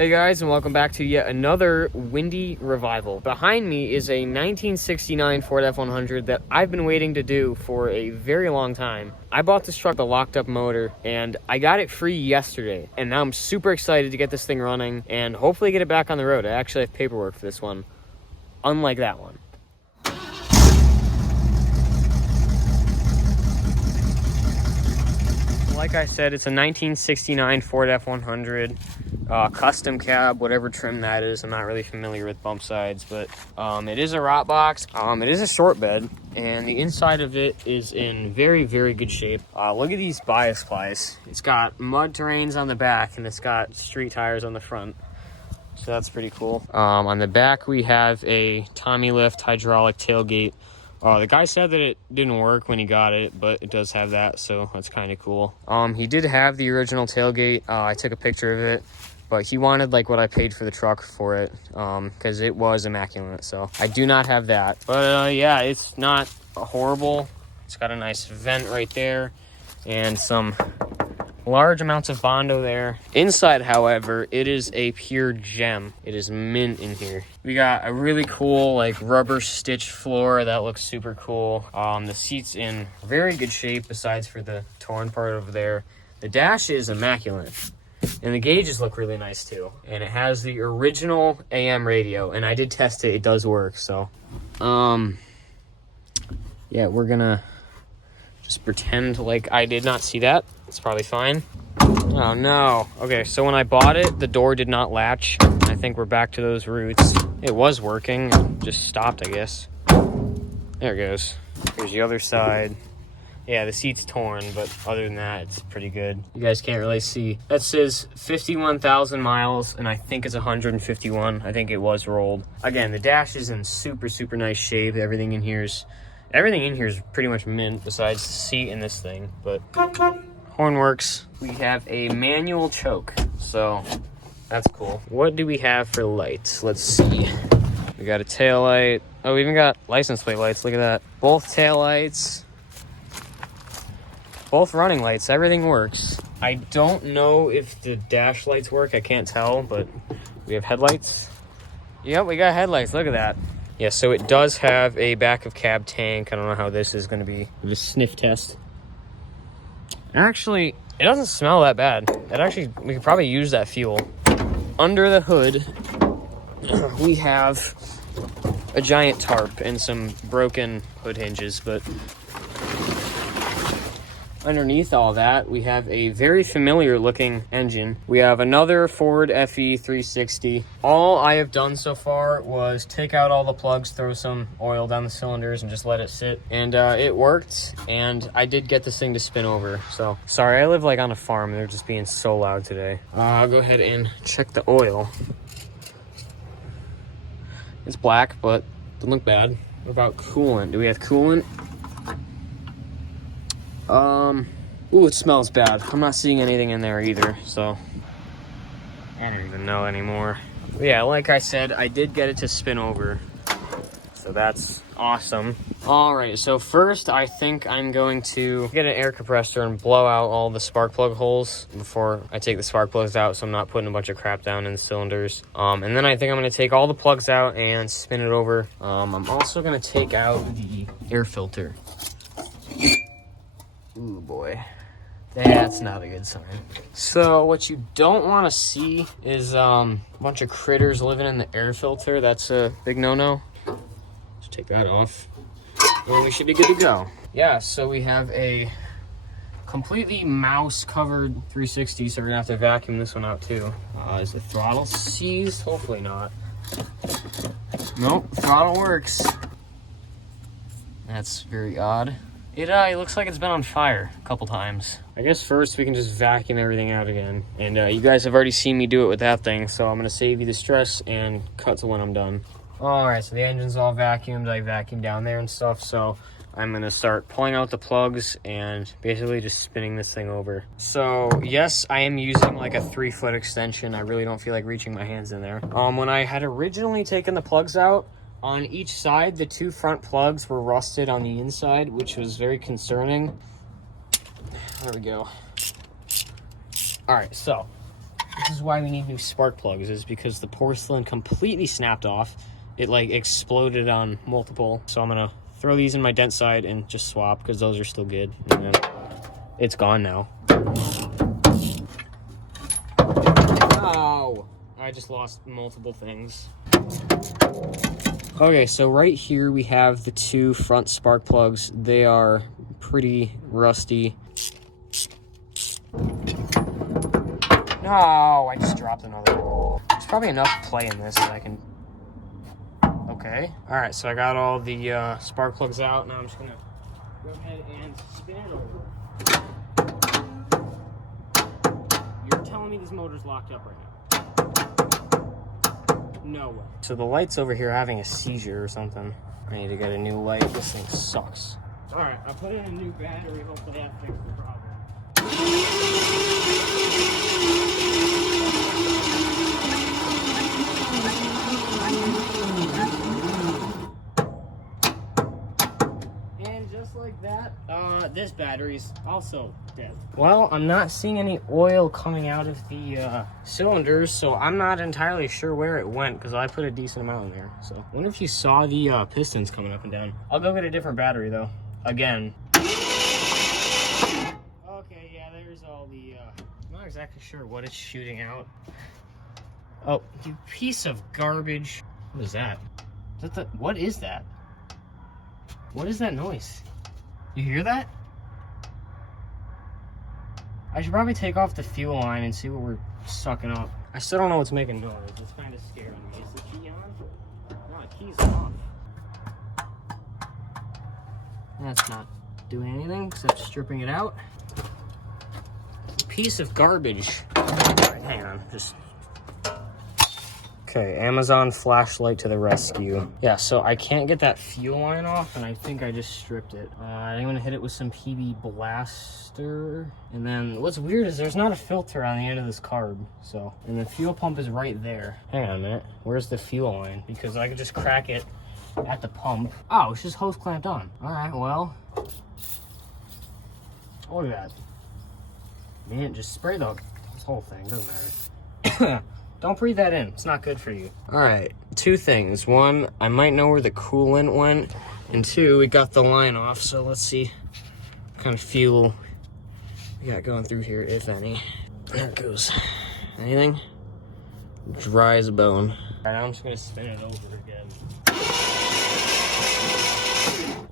Hey guys, and welcome back to yet another windy revival. Behind me is a 1969 Ford F-100 that I've been waiting to do for a very long time. I bought this truck with a locked up motor and I got it free yesterday. And now I'm super excited to get this thing running and hopefully get it back on the road. I actually have paperwork for this one, unlike that one. Like I said, it's a 1969 Ford F-100. Custom cab, whatever trim that is. I'm not really familiar with bump sides, but it is a rot box. It is a short bed, and the inside of it is in very, very good shape. Look at these bias plies. It's got mud terrains on the back, and it's got street tires on the front. So that's pretty cool. On the back, we have a Tommy lift hydraulic tailgate. The guy said that it didn't work when he got it, but it does have that, so that's kind of cool. He did have the original tailgate. I took a picture of it, but he wanted like what I paid for the truck for it, because it was immaculate. So I do not have that, but yeah, it's not horrible. It's got a nice vent right there and some large amounts of Bondo there. Inside, however, it is a pure gem. It is mint in here. We got a really cool like rubber stitch floor that looks super cool. The seat's in very good shape besides for the torn part over there. The dash is immaculate. And the gauges look really nice too. And it has the original AM radio. And I did test it. It does work. So, yeah, we're gonna just pretend like I did not see that. It's probably fine. Oh no. Okay, so when I bought it, the door did not latch. I think we're back to those roots. It was working. It just stopped, I guess. There it goes. Here's the other side. Yeah, the seat's torn, but other than that, it's pretty good. You guys can't really see. That says 51,000 miles, and I think it's 151. I think it was rolled. Again, the dash is in super, super nice shape. Everything in here is pretty much mint, besides the seat and this thing. But horn works. We have a manual choke, so that's cool. What do we have for lights? Let's see. We got a tail light. Oh, we even got license plate lights. Look at that. Both tail lights. Both running lights, everything works. I don't know if the dash lights work, I can't tell, but we have headlights. Yep, we got headlights, look at that. Yeah, so it does have a back of cab tank. I don't know how this is gonna be. Just sniff test. Actually, it doesn't smell that bad. We could probably use that fuel. Under the hood, we have a giant tarp and some broken hood hinges, but underneath all that, we have a very familiar looking engine. We have another Ford FE 360. All I have done so far was take out all the plugs, throw some oil down the cylinders, and just let it sit. And it worked, and I did get this thing to spin over. So, sorry, I live like on a farm. They're just being so loud today. I'll go ahead and check the oil. It's black, but doesn't look bad. What about coolant? Do we have coolant? Ooh, it smells bad. I'm not seeing anything in there either, so I don't even know anymore. But yeah, like I said, I did get it to spin over, so that's awesome. All right, so first I think I'm going to get an air compressor and blow out all the spark plug holes before I take the spark plugs out, so I'm not putting a bunch of crap down in the cylinders. And then I think I'm gonna take all the plugs out and spin it over. I'm also gonna take out the air filter. Ooh boy, that's not a good sign. So what you don't want to see is a bunch of critters living in the air filter. That's a big no-no. Just take that off and we should be good to go. Yeah, so we have a completely mouse covered 360, so we're gonna have to vacuum this one out too. Is the throttle seized? Hopefully not. Nope, throttle works. That's very odd. It looks like it's been on fire a couple times. I guess first we can just vacuum everything out again. And you guys have already seen me do it with that thing, so I'm gonna save you the stress and cut to when I'm done. All right, so the engine's all vacuumed. I vacuumed down there and stuff, so I'm gonna start pulling out the plugs and basically just spinning this thing over. So yes, I am using like a 3-foot extension. I really don't feel like reaching my hands in there. When I had originally taken the plugs out, on each side, the 2 front plugs were rusted on the inside, which was very concerning. There we go. All right, so This is why we need new spark plugs, is because the porcelain completely snapped off. It like exploded on multiple. So I'm gonna throw these in my dent side and just swap because those are still good. And then it's gone now. Oh, I just lost multiple things. Okay, so right here we have the two front spark plugs. They are pretty rusty. No, I just dropped another one. There's probably enough play in this that I can... Okay. All right, so I got all the spark plugs out. Now I'm just gonna go ahead and spin it over. You're telling me this motor's locked up right now? No way. So the light's over here having a seizure or something. I need to get a new light. This thing sucks. All right, I'll put in a new battery. Hopefully that fixes the problem. And just like that, this battery's also dead. Well, I'm not seeing any oil coming out of the cylinders, so I'm not entirely sure where it went because I put a decent amount in there. So I wonder if you saw the pistons coming up and down. I'll go get a different battery though. Again. Okay, yeah, there's all the, I'm not exactly sure what it's shooting out. Oh, you piece of garbage. What is that? What is that? What is that noise? You hear that? I should probably take off the fuel line and see what we're sucking up. I still don't know what's making noise. It's kind of scaring me. Is the key on? No, the key's off. That's not doing anything except stripping it out. Piece of garbage. All right, hang on, just... Okay, Amazon flashlight to the rescue. Yeah, so I can't get that fuel line off, and I think I just stripped it. I'm gonna hit it with some PB Blaster. And then what's weird is there's not a filter on the end of this carb, so. And the fuel pump is right there. Hang on a minute, where's the fuel line? Because I could just crack it at the pump. Oh, it's just hose clamped on. All right, well. Look at that. Man, just spray this whole thing, doesn't matter. Don't breathe that in, it's not good for you. All right, two things. One, I might know where the coolant went. And two, we got the line off, so let's see what kind of fuel we got going through here, if any. There it goes. Anything? Dry as a bone. All right, now I'm just gonna spin it over again.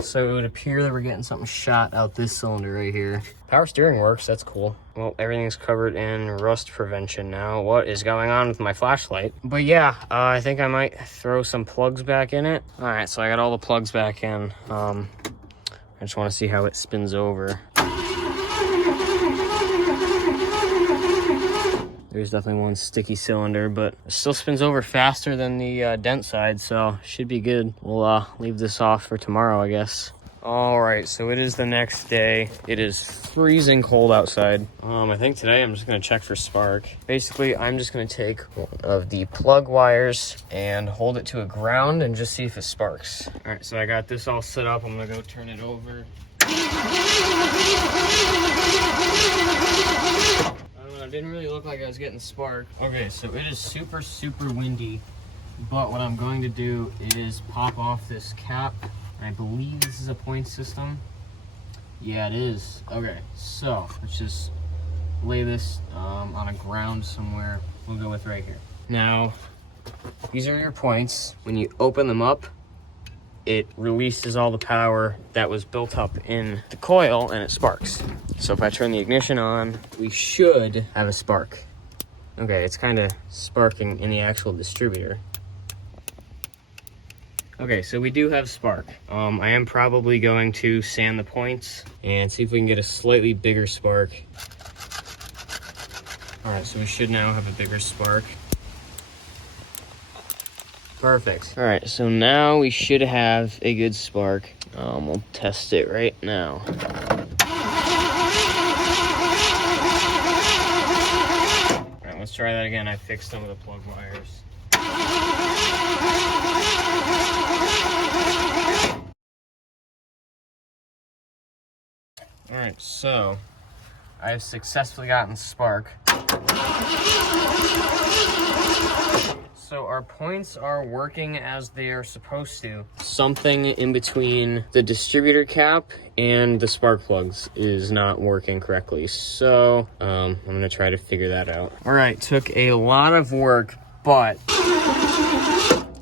So it would appear that we're getting something shot out this cylinder right here. Power steering works, that's cool. Well, everything's covered in rust prevention now. What is going on with my flashlight? But yeah, I think I might throw some plugs back in it. All right, so I got all the plugs back in. I just want to see how it spins over. There's definitely one sticky cylinder, but it still spins over faster than the dent side, so should be good. We'll leave this off for tomorrow, I guess. All right, so it is the next day. It is freezing cold outside. I think today I'm just gonna check for spark. Basically, I'm just gonna take one of the plug wires and hold it to a ground and just see if it sparks. All right, so I got this all set up. I'm gonna go turn it over. It didn't really look like I was getting spark. Okay, so it is super, super windy, but what I'm going to do is pop off this cap. I believe this is a point system. Yeah, it is. Okay, so let's just lay this on a ground somewhere. We'll go with right here. Now, these are your points. When you open them up, it releases all the power that was built up in the coil and it sparks. So if I turn the ignition on, we should have a spark. Okay, it's kind of sparking in the actual distributor. Okay, so we do have spark. I am probably going to sand the points and see if we can get a slightly bigger spark. All right, so we should now have a bigger spark. Perfect. All right, so now we should have a good spark. We'll test it right now. All right, let's try that again. I fixed some of the plug wires. All right, so I've successfully gotten spark. So our points are working as they are supposed to. Something in between the distributor cap and the spark plugs is not working correctly. So I'm gonna try to figure that out. All right, took a lot of work, but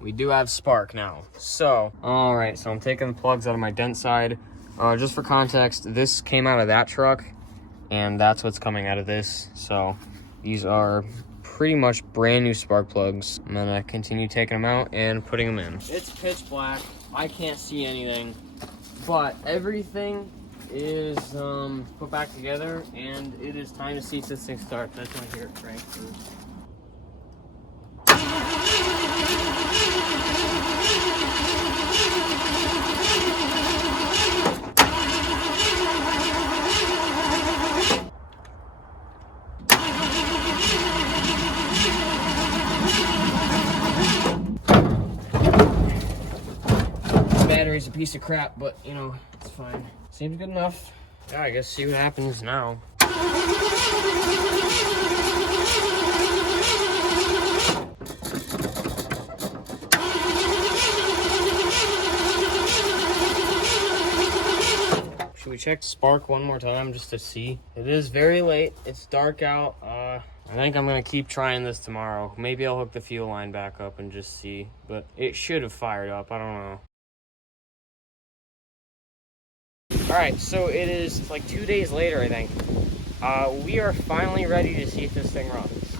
we do have spark now. So, all right, so I'm taking the plugs out of my dent side. Just for context, this came out of that truck and that's what's coming out of this. So these are pretty much brand new spark plugs. I'm gonna continue taking them out and putting them in. It's pitch black. I can't see anything, but everything is put back together, and it is time to see if this thing starts. That's when I hear it crank through. Battery's a piece of crap, but you know, it's fine. Seems good enough. Yeah, I guess see what happens now. Should we check spark one more time just to see? It is very late. It's dark out. I think I'm gonna keep trying this tomorrow. Maybe I'll hook the fuel line back up and just see, but it should have fired up. I don't know. All right, so it is like 2 days later, I think. We are finally ready to see if this thing runs.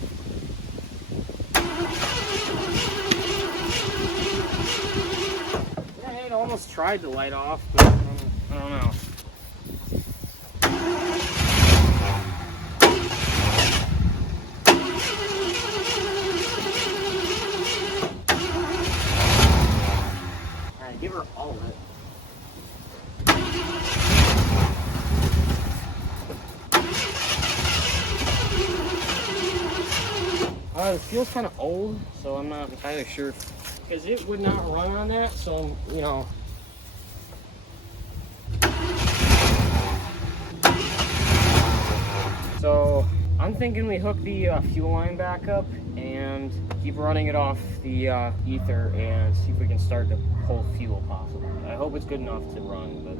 Yeah, it almost tried to light off, but I don't know. All right, give her all of it. The fuel's kind of old, so I'm not entirely sure, because it would not run on that, so, you know. So, I'm thinking we hook the fuel line back up and keep running it off the ether and see if we can start to pull fuel possible. I hope it's good enough to run, but...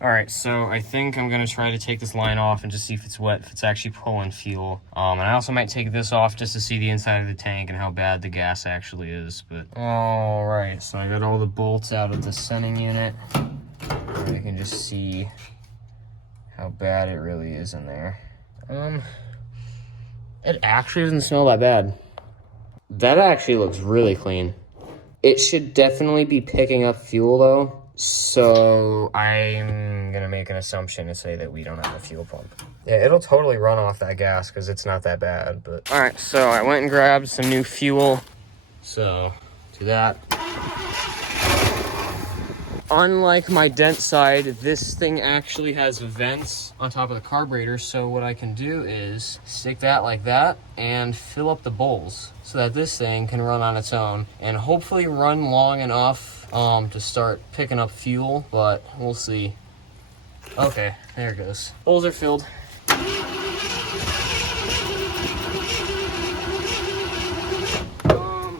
All right, so I think I'm gonna try to take this line off and just see if it's wet, if it's actually pulling fuel. And I also might take this off just to see the inside of the tank and how bad the gas actually is, but. All right, so I got all the bolts out of the sending unit. I can just see how bad it really is in there. It actually doesn't smell that bad. That actually looks really clean. It should definitely be picking up fuel though. So I'm gonna make an assumption and say that we don't have a fuel pump. Yeah, it'll totally run off that gas because it's not that bad, but. All right, so I went and grabbed some new fuel. So do that. Unlike my dent side, this thing actually has vents on top of the carburetor. So what I can do is stick that like that and fill up the bowls so that this thing can run on its own and hopefully run long enough to start picking up fuel, but we'll see. Okay, there it goes. Bowls are filled.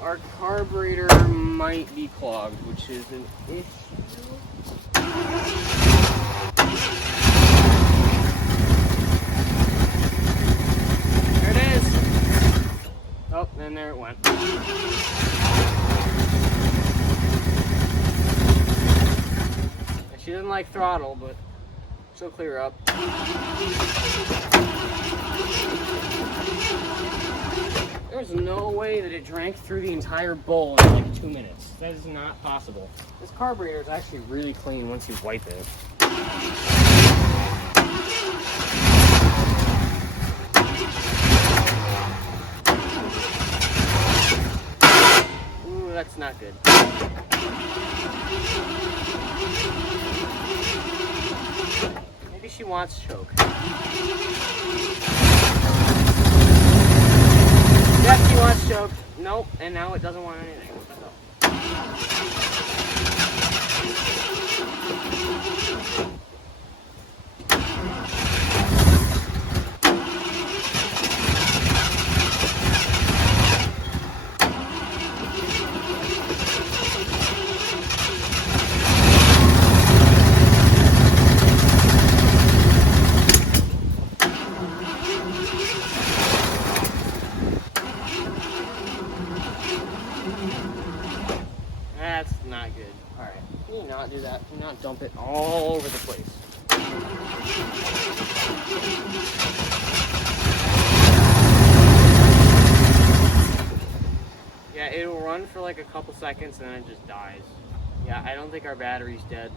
Our carburetor might be clogged, which is an issue. There it is. Oh, and there it went. She doesn't like throttle, but she'll clear up. There's no way that it drank through the entire bowl in like 2 minutes. That is not possible. This carburetor is actually really clean once you wipe it. Ooh, that's not good. she wants to choke. Yep, she wants to choke. Nope, and now it doesn't want anything. What the hell? That's not good. All right, can you not do that? Can you not dump it all over the place? Yeah, it'll run for like a couple seconds and then it just dies. Yeah, I don't think our battery's dead.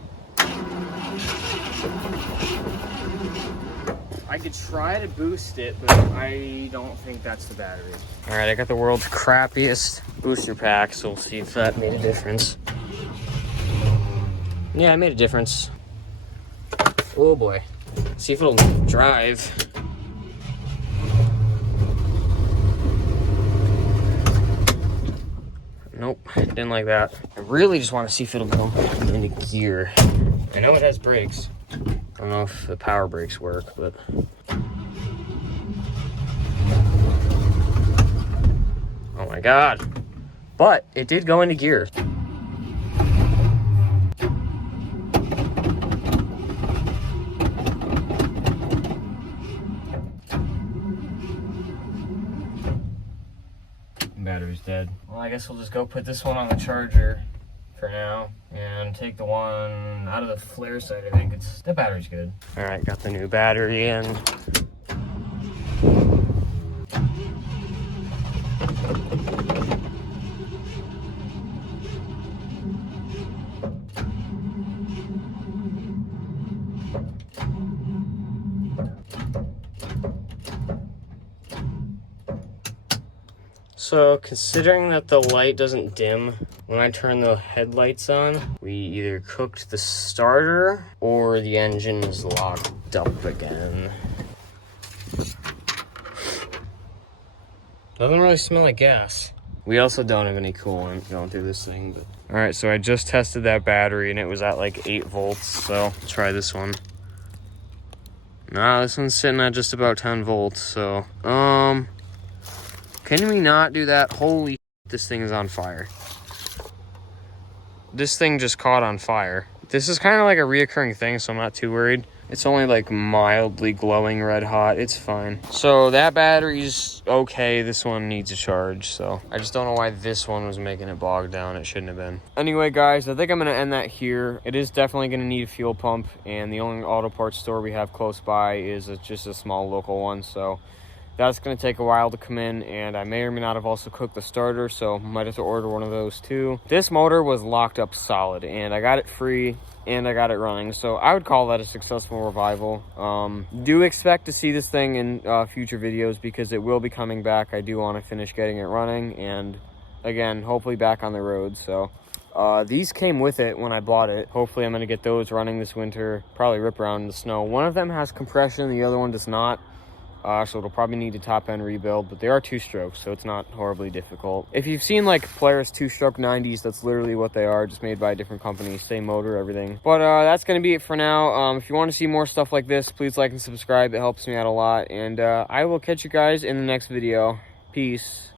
I could try to boost it, but I don't think that's the battery. All right, I got the world's crappiest booster pack, so we'll see if that made a difference. Yeah, it made a difference. Oh boy. See if it'll drive. Nope, didn't like that. I really just want to see if it'll go into gear. I know it has brakes. I don't know if the power brakes work, but... Oh my God. But it did go into gear. Battery's dead. Well, I guess we'll just go put this one on the charger for now and take the one out of the flare side. I think the battery's good. All right, got the new battery in. So considering that the light doesn't dim when I turn the headlights on, we either cooked the starter or the engine is locked up again. Doesn't really smell like gas. We also don't have any coolant going through this thing. But... All right, so I just tested that battery and it was at like 8 volts. So let's try this one. Nah, this one's sitting at just about 10 volts. So, can we not do that? Holy shit, this thing is on fire. This thing just caught on fire. This is kind of like a reoccurring thing, so I'm not too worried. It's only like mildly glowing red hot. It's fine. So that battery's okay. This one needs a charge, so I just don't know why this one was making it bog down. It shouldn't have been. Anyway, guys, I think I'm going to end that here. It is definitely going to need a fuel pump, and the only auto parts store we have close by is just a small local one, so that's going to take a while to come in, and I may or may not have also cooked the starter, so might have to order one of those too. This motor was locked up solid, and I got it free, and I got it running, so I would call that a successful revival. Do expect to see this thing in future videos because it will be coming back. I do want to finish getting it running, and again, hopefully back on the road. So these came with it when I bought it. Hopefully I'm going to get those running this winter, probably rip around in the snow. One of them has compression, the other one does not. So it'll probably need a top end rebuild, but they are 2-strokes, so it's not horribly difficult. If you've seen like Polaris 2-stroke 90s, that's literally what they are, just made by a different company, same motor, everything. But that's gonna be it for now. If you want to see more stuff like this, please like and subscribe. It helps me out a lot, and I will catch you guys in the next video. Peace.